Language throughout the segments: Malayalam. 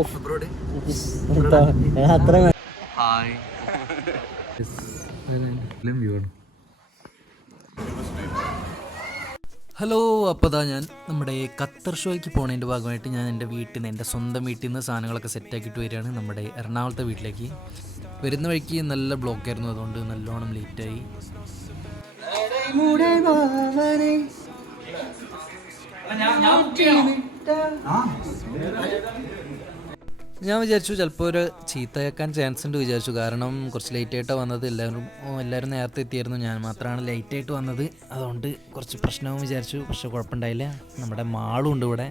ഓഫ് ബ്രോഡ് അത്ര ഹായ് ഹലോ. അപ്പോൾ ഞാൻ നമ്മുടെ ഖത്തർ ഷോയ്ക്ക് പോണതിൻ്റെ ഭാഗമായിട്ട് ഞാൻ എൻ്റെ വീട്ടിൽ നിന്ന് എൻ്റെ സ്വന്തം വീട്ടിൽ നിന്ന് സാധനങ്ങളൊക്കെ സെറ്റാക്കിയിട്ട് വരികയാണ് നമ്മുടെ എറണാകുളത്തെ വീട്ടിലേക്ക്. വരുന്ന വഴിക്ക് നല്ല ബ്ലോക്കായിരുന്നു, അതുകൊണ്ട് നല്ലോണം ലേറ്റായി. ഞാൻ വിചാരിച്ചു ചിലപ്പോൾ ഒരു ചീത്ത കേൾക്കാൻ ചാൻസ് ഉണ്ട് വിചാരിച്ചു, കാരണം കുറച്ച് ലേറ്റായിട്ടാണ് വന്നത്. എല്ലാവരും നേരത്തെ എത്തിയായിരുന്നു, ഞാൻ മാത്രമാണ് ലേറ്റായിട്ട് വന്നത്. അതുകൊണ്ട് കുറച്ച് പ്രശ്നവും വിചാരിച്ചു, പക്ഷെ കുഴപ്പമുണ്ടായില്ല. നമ്മുടെ മാളും ഉണ്ട് ഇവിടെ.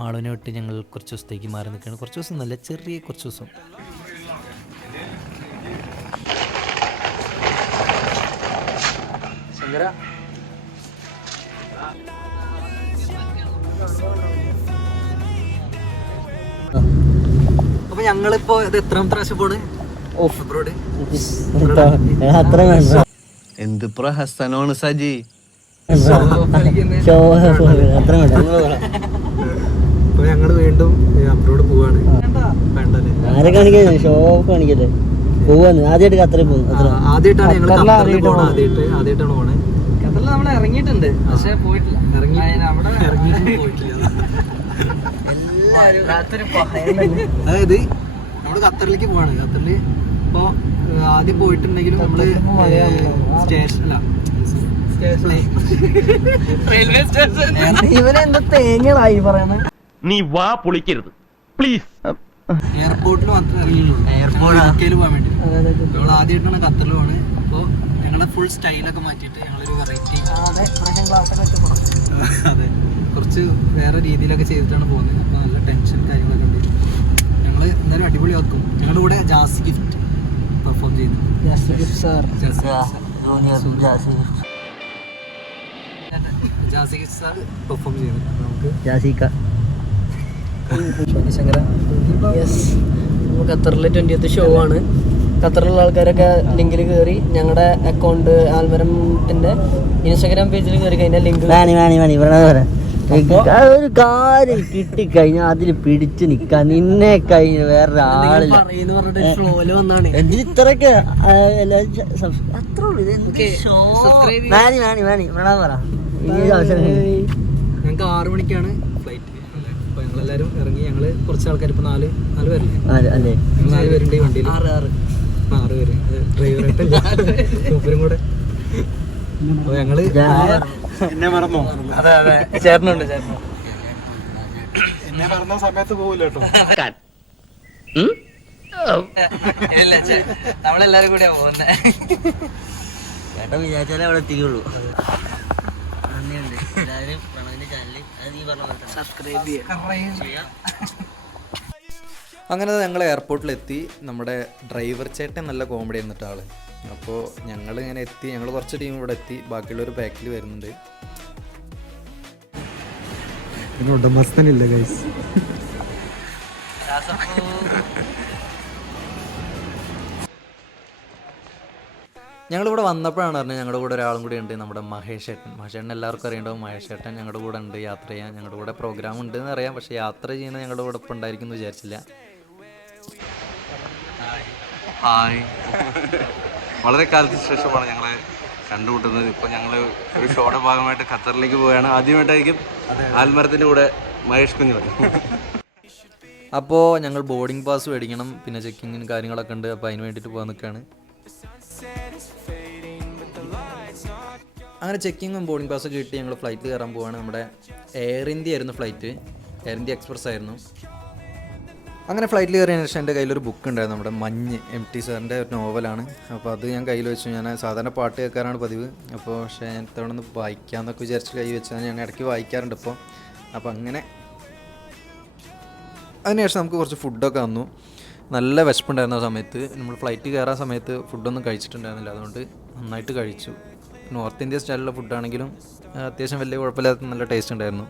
മാളുവിനെ വിട്ട് ഞങ്ങൾ കുറച്ച് ദിവസത്തേക്ക് മാറി നിൽക്കുകയാണ്. കുറച്ച് ദിവസം നല്ല ചെറിയ കുറച്ച് ദിവസം. അപ്പൊ ഞങ്ങളിപ്പോ ഇത് എത്രാമത്തെ പ്രാവശ്യം പോണ് ഓഫ് ബ്രോഡ്. അത്ര വേണ്ട. എന്ത് പ്രഹസനമാണ് സജി. അപ്പൊ ഞങ്ങള് വീണ്ടും അബ്രോഡ് പോവാണ്. ആരെ കാണിക്കല്ലേ? ഷോ കാണിക്കല്ലേ? പോവാന്ന് ആദ്യമായിട്ട് ഖത്തറിൽ പോകും. ആദ്യമായിട്ടാണ് ഞങ്ങൾ ഖത്തറിൽ പോണത്. ആദ്യമായിട്ടാണ് പോണേ. ഖത്തറിൽ നമ്മൾ ഇറങ്ങിയിട്ടുണ്ട്, പക്ഷെ പോയിട്ടില്ല. അതായത് നമ്മള് ഖത്തറിലേക്ക് പോവാണ്. ഖത്തറില് ഇപ്പൊ ആദ്യം പോയിട്ടുണ്ടെങ്കിലും നമ്മള് റെയിൽവേ സ്റ്റേഷൻ ഇവനെന്താ തേങ്ങകളായി പറയണേ. നീ വാ പൊളിക്കരുത് പ്ലീസ്. എയർപോർട്ടിൽ മാത്രമേ ഇറങ്ങിയുള്ളൂ പോകാൻ വേണ്ടി. നമ്മൾ ആദ്യമായിട്ടാണ് ഖത്തറിൽ പോണ്. അപ്പോൾ ഞങ്ങളുടെ ഫുൾ സ്റ്റൈലൊക്കെ മാറ്റിയിട്ട് ഞങ്ങളൊരു വെറൈറ്റി, അതെ, കുറച്ച് വേറെ രീതിയിലൊക്കെ ചെയ്തിട്ടാണ് പോകുന്നത്. അപ്പോൾ നല്ല ടെൻഷൻ കാര്യങ്ങളൊക്കെ ഉണ്ട്. ഞങ്ങൾ എന്തായാലും അടിപൊളിയാക്കും. ഞങ്ങളുടെ കൂടെ ജാസി ഗിഫ്റ്റ് പെർഫോം ചെയ്യുന്നു. ജാസി ഗിഫ്റ്റ് സാർ പെർഫോം ചെയ്യുന്നു. നമുക്ക് ഖത്തറിലെ 20th ഷോ ആണ്. ഖത്തറിലുള്ള ആൾക്കാരൊക്കെ ലിങ്കിൽ കയറി ഞങ്ങളുടെ അക്കൗണ്ട് ആൽമരത്തിന്റെ ഇൻസ്റ്റാഗ്രാം പേജിൽ കയറി കഴിഞ്ഞാൽ ലിങ്ക് ഒരു കാര്യം കിട്ടിക്കഴിഞ്ഞാൽ അതിൽ പിടിച്ചു നിക്കാൻ നിന്നെ കഴിഞ്ഞ വേറെ ആളില്ല. ഫ്ലോയില് വന്നാണ് ഇത്രയൊക്കെ അത്ര ഞങ്ങൾക്ക് 6 മണിക്കാണ് ഫ്ലൈറ്റ്. അപ്പോൾ ഞങ്ങളെല്ലാവരും ഇറങ്ങി. ഞങ്ങൾ കുറച്ച് ആൾക്കാർ ഇപ്പോൾ 4 പേരല്ലേ? ഞങ്ങൾ 4 പേരുണ്ട് ഈ വണ്ടിയിൽ. 6 പേര് ഡ്രൈവറായിട്ട് മൂപ്പരും കൂടെ. അപ്പോൾ ഞങ്ങള് എന്നെ മറന്നോ? അതെ ചേട്ടനുണ്ട്. എന്നെ മറന്ന സമയത്ത് പോകില്ല കേട്ടോ. നമ്മളെല്ലാരും കൂടിയാ പോകുന്നേ. ചേട്ടൻ വിചാരിച്ചാലേ അവിടെ എത്തിക്കുള്ളൂ. എല്ലാവരും പ്രണവിന്റെ ചാനലിൽ നീ പറഞ്ഞ സബ്സ്ക്രൈബ് ചെയ്യാം. അങ്ങനെ ഞങ്ങൾ എയർപോർട്ടിലെത്തി. നമ്മുടെ ഡ്രൈവർ ചേട്ടൻ നല്ല കോമഡി എന്നിട്ട് ആള്. അപ്പോൾ ഞങ്ങൾ ഇങ്ങനെ എത്തി. ഞങ്ങൾ കുറച്ച് ടീം ഇവിടെ എത്തി, ബാക്കിയുള്ളൊരു ബാക്കിൽ വരുന്നുണ്ട്. ഉടമസ്ഥനില്ല ഗൈസ്. ഞങ്ങളിവിടെ വന്നപ്പോഴാണ് പറഞ്ഞത് ഞങ്ങളുടെ കൂടെ ഒരാളും കൂടി ഉണ്ട്, നമ്മുടെ മഹേഷ് ചേട്ടൻ എല്ലാവർക്കും അറിയണ്ടാവും. മഹേഷ് ചേട്ടൻ ഞങ്ങളുടെ കൂടെ ഉണ്ട്, യാത്ര ചെയ്യാൻ ഞങ്ങളുടെ കൂടെ പ്രോഗ്രാം ഉണ്ടെന്ന് അറിയാം. പക്ഷേ യാത്ര ചെയ്യുന്ന ഞങ്ങളുടെ കൂടെ ഇപ്പം ഉണ്ടായിരിക്കും എന്ന് വിചാരിച്ചില്ല. ഹായ്. വളരെ കാലത്തിന് ശേഷമാണ് ഞങ്ങളെ കണ്ടുമുട്ടുന്നത്. ഇപ്പം ഞങ്ങൾ ഒരു ഷോയുടെ ഭാഗമായിട്ട് ഖത്തറിലേക്ക് പോവുകയാണ്. ആദ്യമായിട്ടായിരിക്കും ആൽമരത്തിൻ്റെ കൂടെ മഹേഷ് കുഞ്ഞ് വരും. അപ്പോൾ ഞങ്ങൾ ബോർഡിംഗ് പാസ് മേടിക്കണം, പിന്നെ ചെക്കിങ്ങിന് കാര്യങ്ങളൊക്കെ ഉണ്ട്. അപ്പോൾ അതിന് വേണ്ടിയിട്ട് പോകാൻ നിൽക്കുകയാണ്. അങ്ങനെ ചെക്കിങ്ങും ബോർഡിംഗ് പാസ്സൊക്കെ കിട്ടി ഞങ്ങൾ ഫ്ലൈറ്റ് കയറാൻ പോവാണ്. നമ്മുടെ എയർ ഇന്ത്യ ആയിരുന്നു ഫ്ലൈറ്റ്, എയർ ഇന്ത്യ എക്സ്പ്രസ് ആയിരുന്നു. അങ്ങനെ ഫ്ലൈറ്റിൽ കയറിയതിന് ശേഷം എൻ്റെ കയ്യിലൊരു ബുക്ക് ഉണ്ടായിരുന്നു, നമ്മുടെ മഞ്ഞ് MT സാറിൻ്റെ ഒരു നോവലാണ്. അപ്പോൾ അത് ഞാൻ കയ്യിൽ വെച്ചു. ഞാൻ സാധാരണ പാട്ട് കേൾക്കാറാണ് പതിവ്. അപ്പോൾ പക്ഷേ ഞാൻ ഇത്തവണ ഒന്ന് വായിക്കാമെന്നൊക്കെ വിചാരിച്ച് കൈ വെച്ചാൽ ഞാൻ ഇടയ്ക്ക് വായിക്കാറുണ്ട് ഇപ്പോൾ. അപ്പോൾ അങ്ങനെ അതിനുശേഷം നമുക്ക് കുറച്ച് ഫുഡൊക്കെ വന്നു. നല്ല വിശപ്പുണ്ടായിരുന്ന സമയത്ത് നമ്മൾ ഫ്ലൈറ്റ് കയറാൻ സമയത്ത് ഫുഡൊന്നും കഴിച്ചിട്ടുണ്ടായിരുന്നില്ല, അതുകൊണ്ട് നന്നായിട്ട് കഴിച്ചു. നോർത്ത് ഇന്ത്യ സ്റ്റൈലിലുള്ള ഫുഡാണെങ്കിലും അത്യാവശ്യം വലിയ കുഴപ്പമില്ലാത്ത നല്ല ടേസ്റ്റ് ഉണ്ടായിരുന്നു.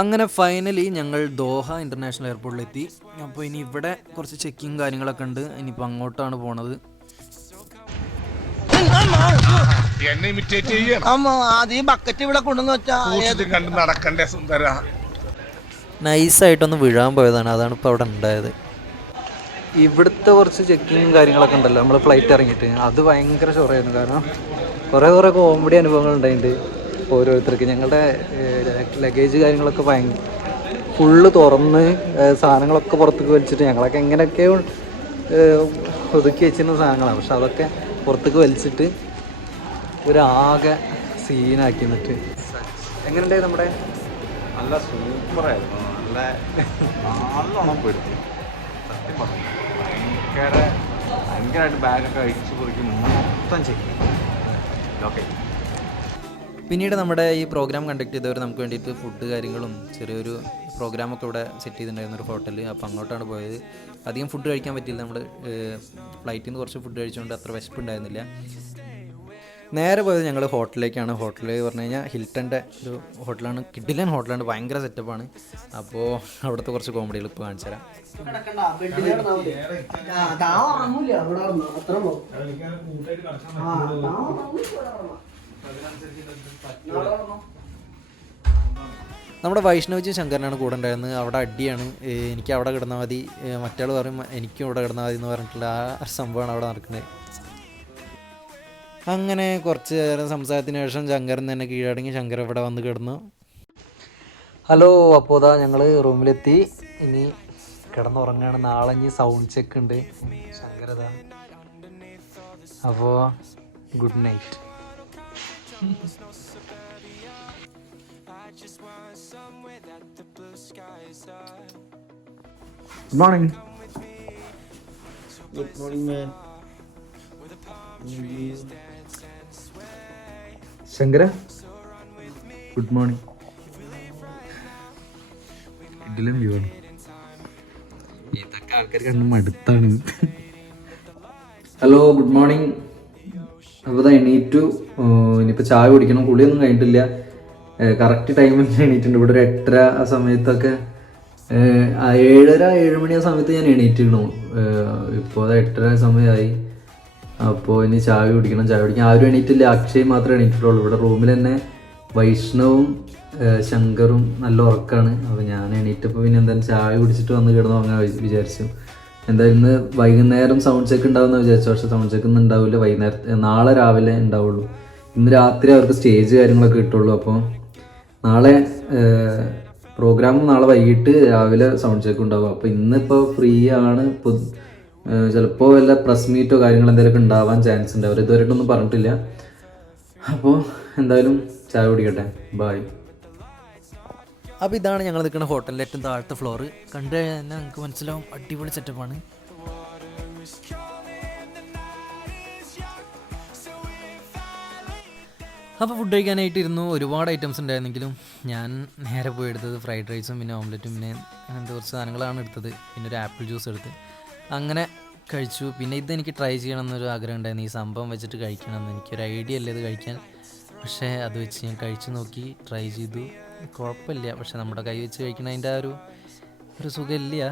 അങ്ങനെ ഫൈനലി ഞങ്ങൾ ദോഹ ഇൻ്റർനാഷണൽ എയർപോർട്ടിലെത്തി. അപ്പോൾ ഇനി ഇവിടെ കുറച്ച് ചെക്കിങ് കാര്യങ്ങളൊക്കെ ഉണ്ട്. ഇനിയിപ്പോൾ അങ്ങോട്ടാണ് പോണത്. ബക്കറ്റ് ഇവിടെ കൊണ്ടുവന്ന് വെച്ചാൽ നടക്കണ്ടേ സുന്ദര. നൈസായിട്ടൊന്ന് വീഴാൻ പോയതാണ്, അതാണ് ഇപ്പോൾ അവിടെ ഉണ്ടായത്. ഇവിടുത്തെ കുറച്ച് ചെക്കിങ്ങും കാര്യങ്ങളൊക്കെ ഉണ്ടല്ലോ നമ്മൾ ഫ്ലൈറ്റ് ഇറങ്ങിയിട്ട്, അത് ഭയങ്കര ചൊറയായിരുന്നു. കാരണം കുറേ കോമഡി അനുഭവങ്ങൾ ഉണ്ടായിട്ടുണ്ട് ഓരോരുത്തർക്ക്. ഞങ്ങളുടെ ലഗേജ് കാര്യങ്ങളൊക്കെ ഫുള്ള് തുറന്ന് സാധനങ്ങളൊക്കെ പുറത്തേക്ക് വലിച്ചിട്ട്, ഞങ്ങളൊക്കെ എങ്ങനെയൊക്കെയോ ഒതുക്കി വെച്ചിരുന്ന സാധനങ്ങളാണ്, പക്ഷെ അതൊക്കെ പുറത്തേക്ക് വലിച്ചിട്ട് ഒരാകെ സീനാക്കി. എന്നിട്ട് എങ്ങനെയുണ്ടായി നമ്മുടെ? നല്ല സൂപ്പറായിരുന്നു, നല്ലോണം പെടുത്തി. സത്യം പറഞ്ഞു ഭയങ്കരമായിട്ട് ബാഗൊക്കെ അഴിച്ചു പൊറുക്കി മൊത്തം ചെക്ക്. ഓക്കെ. പിന്നീട് നമ്മുടെ ഈ പ്രോഗ്രാം കണ്ടക്ട് ചെയ്തവർ നമുക്ക് വേണ്ടിയിട്ട് ഫുഡ് കാര്യങ്ങളും ചെറിയൊരു പ്രോഗ്രാമൊക്കെ ഇവിടെ സെറ്റ് ചെയ്തിട്ടുണ്ടായിരുന്നു ഒരു ഹോട്ടലിൽ. അപ്പോൾ അങ്ങോട്ടാണ് പോയത്. അധികം ഫുഡ് കഴിക്കാൻ പറ്റിയില്ല, നമ്മൾ ഫ്ലൈറ്റിൽ നിന്ന് കുറച്ച് ഫുഡ് കഴിച്ചുകൊണ്ട് അത്ര വിശപ്പുണ്ടായിരുന്നില്ല. നേരെ പോയത് ഞങ്ങൾ ഹോട്ടലിലേക്കാണ്. ഹോട്ടൽ പറഞ്ഞു കഴിഞ്ഞാൽ ഹിൽട്ടൻ്റെ ഒരു ഹോട്ടലാണ്, കിഡിലൻ ഹോട്ടലാണ്, ഭയങ്കര സെറ്റപ്പാണ്. അപ്പോൾ അവിടുത്തെ കുറച്ച് കോമഡികൾ ഇപ്പോൾ കാണിച്ചു തരാം. നമ്മുടെ വൈഷ്ണവജി ശങ്കരനാണ് കൂടെ ഉണ്ടായിരുന്നത്. അവിടെ അടിയാണ്, എനിക്ക് അവിടെ കിടന്നാൽ മതി, മറ്റാൾ പറയും എനിക്കും ഇവിടെ കിടന്നാൽ മതി എന്ന് പറഞ്ഞിട്ടുള്ള ആ സംഭവമാണ് അവിടെ നടക്കുന്നത്. അങ്ങനെ കുറച്ച് നേരം സംസാരത്തിന് ശേഷം ശങ്കരൻ തന്നെ കീഴടങ്ങി ശങ്കരൻ ഇവിടെ വന്ന് കിടന്നു. ഹലോ, അപ്പോൾ ഇതാ ഞങ്ങൾ റൂമിലെത്തി, ഇനി കിടന്നുറങ്ങാണ്. നാളെ ഇനി സൗണ്ട് ചെക്ക് ഉണ്ട് ശങ്കരതാ. അപ്പോൾ good night. Good morning. Good morning, man. Shankara, good morning. ഇതിലും വ്യൂ ആണ്, ഇതൊക്കെ ആൾക്കാർ കണ്ട് മടുത്താണ്. Hello, good morning. അപ്പോൾ ഇതാ എണീറ്റു. ഇനിയിപ്പോൾ ചായ കുടിക്കണം, കുളിയൊന്നും കഴിഞ്ഞിട്ടില്ല. കറക്റ്റ് ടൈമിൽ എണീറ്റുണ്ട്. ഇവിടെ ഒരു 8:30 ആ സമയത്തൊക്കെ 7:30 7 മണി ആ സമയത്ത് ഞാൻ എണീറ്റിരുന്നു. ഇപ്പോൾ അത് 8:30 സമയമായി. അപ്പോൾ ഇനി ചായ കുടിക്കണം. ആരും എണീറ്റില്ല, അക്ഷയ് മാത്രമേ എണീറ്റിട്ടുള്ളൂ. ഇവിടെ റൂമിൽ തന്നെ വൈഷ്ണവും ശങ്കറും നല്ല ഉറക്കമാണ്. അപ്പോൾ ഞാൻ എണീറ്റപ്പോൾ പിന്നെ എന്തായാലും ചായ കുടിച്ചിട്ട് വന്ന് കിടന്നു അങ്ങനെ വിചാരിച്ചു. എന്തായാലും ഇന്ന് വൈകുന്നേരം സൗണ്ട് ചെക്ക് ഉണ്ടാവുമെന്ന് വിചാരിച്ചു, പക്ഷേ സൗണ്ട് ചെക്ക് ഒന്നും ഉണ്ടാവില്ല. നാളെ രാവിലെ ഉണ്ടാവുള്ളൂ. ഇന്ന് രാത്രി അവർക്ക് സ്റ്റേജ് കാര്യങ്ങളൊക്കെ കിട്ടുള്ളൂ. അപ്പോൾ നാളെ പ്രോഗ്രാം നാളെ വൈകിട്ട് രാവിലെ സൗണ്ട് ചെക്ക് ഉണ്ടാവും. അപ്പോൾ ഇന്നിപ്പോൾ ഫ്രീ ആണ്. ഇപ്പോൾ ചിലപ്പോൾ വല്ല പ്രസ് മീറ്റോ കാര്യങ്ങളോ എന്തെങ്കിലുമൊക്കെ ഉണ്ടാവാൻ ചാൻസ് ഉണ്ട്. അവർ ഇതുവരെയായിട്ടൊന്നും പറഞ്ഞിട്ടില്ല. അപ്പോൾ എന്തായാലും ചായ കുടിക്കട്ടെ. ബായ്. അപ്പോൾ ഇതാണ് ഞങ്ങൾ നിൽക്കുന്ന ഹോട്ടലിൻ്റെ ഏറ്റവും താഴത്തെ ഫ്ലോറ്. കണ്ടു കഴിഞ്ഞാൽ തന്നെ നിങ്ങൾക്ക് മനസ്സിലാവും, അടിപൊളി സെറ്റപ്പാണ്. അപ്പോൾ ഫുഡ് കഴിക്കാനായിട്ടിരുന്നു. ഒരുപാട് ഐറ്റംസ് ഉണ്ടായിരുന്നെങ്കിലും ഞാൻ നേരെ പോയി എടുത്തത് ഫ്രൈഡ് റൈസും പിന്നെ ഓംലെറ്റും പിന്നെ അങ്ങനത്തെ കുറച്ച് സാധനങ്ങളാണ് എടുത്തത്. പിന്നെ ഒരു ആപ്പിൾ ജ്യൂസ് എടുത്ത് അങ്ങനെ കഴിച്ചു. പിന്നെ ഇതെനിക്ക് ട്രൈ ചെയ്യണം എന്നൊരു ആഗ്രഹം ഉണ്ടായിരുന്നു, ഈ സംഭവം വെച്ചിട്ട് കഴിക്കണമെന്ന്. എനിക്കൊരു ഐഡിയ അല്ല ഇത് കഴിക്കാൻ, പക്ഷേ അത് വെച്ച് ഞാൻ കഴിച്ചു നോക്കി, ട്രൈ ചെയ്തു. കുഴപ്പമില്ല, പക്ഷെ നമ്മുടെ കൈ വെച്ച് കഴിക്കണതിൻ്റെ ആ ഒരു സുഖമില്ല.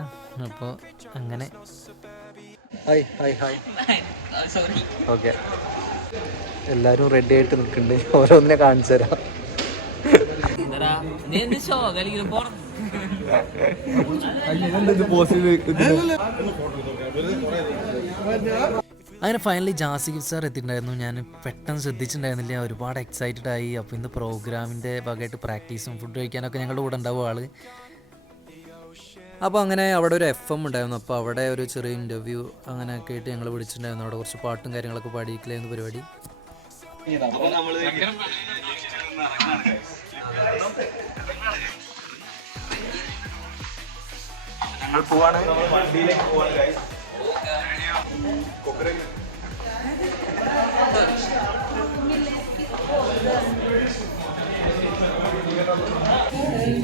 അപ്പോൾ അങ്ങനെ ഓക്കെ, എല്ലാവരും റെഡി ആയിട്ട് നിൽക്കുന്നുണ്ട്. ഓരോന്നിനെ കാണിച്ചു തരാം. അങ്ങനെ ഫൈനലി ജാസിക് സാർ എത്തിയിട്ടുണ്ടായിരുന്നു. ഞാൻ പെട്ടെന്ന് ശ്രദ്ധിച്ചിട്ടുണ്ടായിരുന്നില്ല, ഒരുപാട് എക്സൈറ്റഡ് ആയി. അപ്പോൾ ഇന്ന് പ്രോഗ്രാമിൻ്റെ ഭാഗമായിട്ട് പ്രാക്ടീസും ഫുഡ് കഴിക്കാനൊക്കെ ഞങ്ങളുടെ കൂടെ ഉണ്ടാവും ആൾ. അപ്പോൾ അങ്ങനെ അവിടെ ഒരു FM ഉണ്ടായിരുന്നു. അപ്പോൾ അവിടെ ഒരു ചെറിയ ഇൻ്റർവ്യൂ അങ്ങനെയൊക്കെ ആയിട്ട് ഞങ്ങൾ വിളിച്ചിട്ടുണ്ടായിരുന്നു. അവിടെ കുറച്ച് പാട്ടും കാര്യങ്ങളൊക്കെ പാടിയിട്ടില്ലായിരുന്നു പരിപാടി. ഞങ്ങൾ പോവാണ്.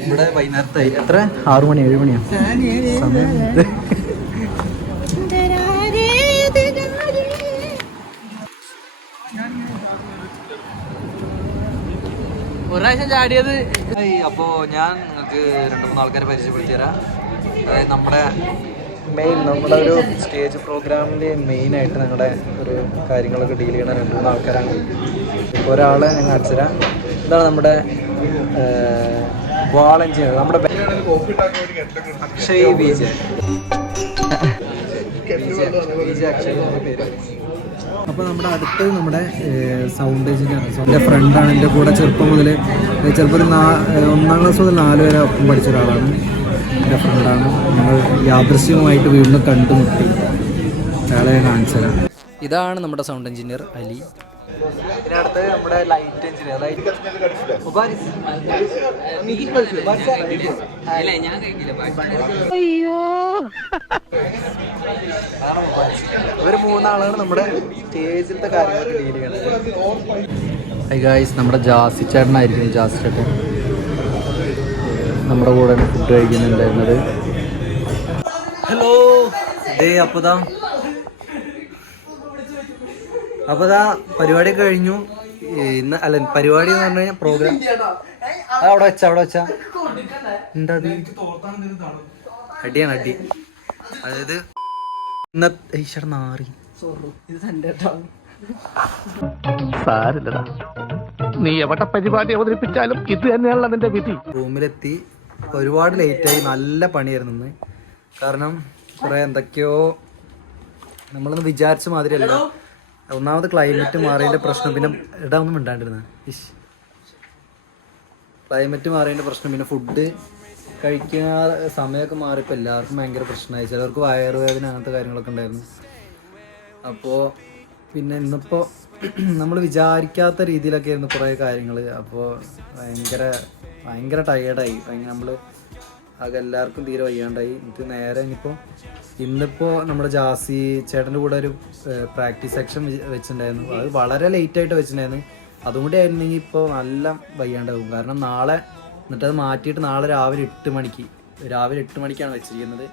ഇവിടെ വൈകുന്നേരത്തെ എത്ര 6 മണി 7 മണിയാണ് സമയം. ഒരാഴ്ച ചാടിയത്. അപ്പോൾ ഞാൻ നിങ്ങൾക്ക് 2-3 ആൾക്കാരെ പരിചയപ്പെടുത്തി തരാം. അതായത് നമ്മുടെ ഒരു സ്റ്റേജ് പ്രോഗ്രാമിൽ മെയിനായിട്ട് ഞങ്ങളുടെ ഒരു കാര്യങ്ങളൊക്കെ ഡീൽ ചെയ്യണ 2-3 ആൾക്കാരാണ്. ഒരാളെ ഞങ്ങൾ അടിച്ചുതരാം. ഇതാണ് നമ്മുടെ വോളണ്ടിയർ, നമ്മുടെ അക്ഷയ് വിജയ്. അപ്പോൾ നമ്മുടെ അടുത്തത് നമ്മുടെ സൗണ്ട് എഞ്ചിനീയർ, എൻ്റെ ഫ്രണ്ടാണ്. എൻ്റെ കൂടെ ചെറുപ്പം മുതൽ ചെറുപ്പം 1ാം ക്ലാസ് മുതൽ 4 വരെ ഒപ്പം പഠിച്ച ഒരാളാണ്. എൻ്റെ ഫ്രണ്ടാണ്. ഞങ്ങൾ യാദൃശ്ചികമായിട്ട് വീണ്ടും കണ്ടുമുട്ടി. അയാളെ ഞാൻ കാണിച്ചു തരാം. ഇതാണ് നമ്മുടെ സൗണ്ട് എഞ്ചിനീയർ അലി. പിന്നെ അടുത്തത് നമ്മുടെ ലൈറ്റ് എഞ്ചിനീയർ. ഇവർ 3 ആളാണ് നമ്മുടെ സ്റ്റേജിലത്തെ കാര്യങ്ങളൊക്കെ ഡീൽ ചെയ്യുന്നത്. ഹൈ ഗായ്സ്, നമ്മുടെ ജാസി ചേട്ടനായിരിക്കും. ജാസി ചേട്ടൻ നമ്മുടെ കൂടെ ഫുഡ് കഴിക്കുന്നുണ്ടായിരുന്നത്. ഹലോ. അപ്പോൾ പരിപാടിയൊക്കെ കഴിഞ്ഞു. ഇന്ന് അല്ല, പരിപാടി എന്ന് പറഞ്ഞു കഴിഞ്ഞാൽ പ്രോഗ്രാം അവിടെ വെച്ചാ എന്താ അടിയാണ് അടി. അതായത് ഇന്നത്തെ ഈശ്വര നാറി സാരില്ലടാ, നീ എവിടെ പരിപാടി അവതരിപ്പിച്ചാലും ഇത് തന്നെയാണല്ലോ നിന്റെ വിധി. റൂമിലെത്തി. ഒരുപാട് ലേറ്റായി. നല്ല പണിയായിരുന്നു ഇന്ന്. കാരണം കുറേ എന്തൊക്കെയോ നമ്മളൊന്ന് വിചാരിച്ച മാതിരിയല്ല. ഒന്നാമത് ക്ലൈമറ്റ് മാറിയതിൻ്റെ പ്രശ്നം, പിന്നെ ഇടാ ഒന്നും മിണ്ടാണ്ടിരുന്ന ക്ലൈമറ്റ് മാറിയതിൻ്റെ പ്രശ്നം, പിന്നെ ഫുഡ് കഴിക്കുന്ന സമയമൊക്കെ മാറിയപ്പോൾ എല്ലാവർക്കും ഭയങ്കര പ്രശ്നമായി. ചിലർക്ക് വയറുവേദന അങ്ങനത്തെ കാര്യങ്ങളൊക്കെ ഉണ്ടായിരുന്നു. അപ്പോൾ പിന്നെ ഇന്നിപ്പോൾ നമ്മൾ വിചാരിക്കാത്ത രീതിയിലൊക്കെ ആയിരുന്നു കുറേ കാര്യങ്ങൾ. അപ്പോൾ ഭയങ്കര ടയേർഡായി. നമ്മൾ ആകെ എല്ലാവർക്കും തീരെ വയ്യാണ്ടായി. ഇത് നേരെ ഇന്നിപ്പോൾ നമ്മുടെ ജാസി ചേട്ടൻ്റെ കൂടെ ഒരു പ്രാക്ടീസ് സെക്ഷൻ വെച്ചിട്ടുണ്ടായിരുന്നു. അത് വളരെ ലേറ്റായിട്ട് വെച്ചിട്ടുണ്ടായിരുന്നു. അതുകൊണ്ട് ആയിരുന്നെങ്കിൽ ഇപ്പോൾ നല്ല വയ്യാണ്ടാകും. കാരണം നാളെ എന്നിട്ടത് മാറ്റിയിട്ട് നാളെ രാവിലെ 8 മണിക്കാണ് വെച്ചിരിക്കുന്നത്.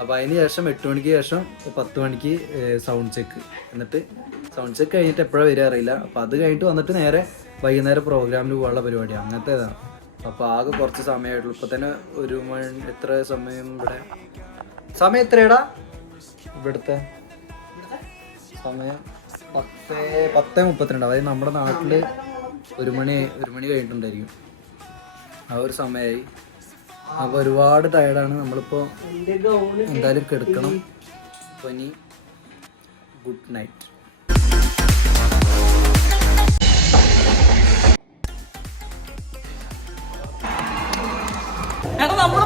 അപ്പോൾ അതിന് ശേഷം 8 മണിക്ക് ശേഷം 10 മണിക്ക് സൗണ്ട് ചെക്ക്. എന്നിട്ട് സൗണ്ട് ചെക്ക് കഴിഞ്ഞിട്ട് എപ്പോഴാണ് വരിക അറിയില്ല. അപ്പോൾ അത് കഴിഞ്ഞിട്ട് വന്നിട്ട് നേരെ വൈകുന്നേരം പ്രോഗ്രാമിൽ പോകാനുള്ള പരിപാടിയാണ്. അങ്ങനത്തേതാണ്. അപ്പോൾ ആകെ കുറച്ച് സമയമായിട്ടുള്ളൂ. ഇപ്പോൾ തന്നെ 1 മണി. എത്ര സമയം സമയം എത്രയാടാ ഇവിടുത്തെ സമയം? 10:32. അതായത് നമ്മുടെ നാട്ടിൽ 1 മണി കഴിഞ്ഞിട്ടുണ്ടായിരിക്കും. ആ ഒരു സമയമായി. അപ്പോൾ ഒരുപാട് ടയർഡാണ്. നമ്മളിപ്പോൾ എന്തായാലും കിടക്കണം. അപ്പോൾ ഇനി ഗുഡ് നൈറ്റ്. നമ്മൾ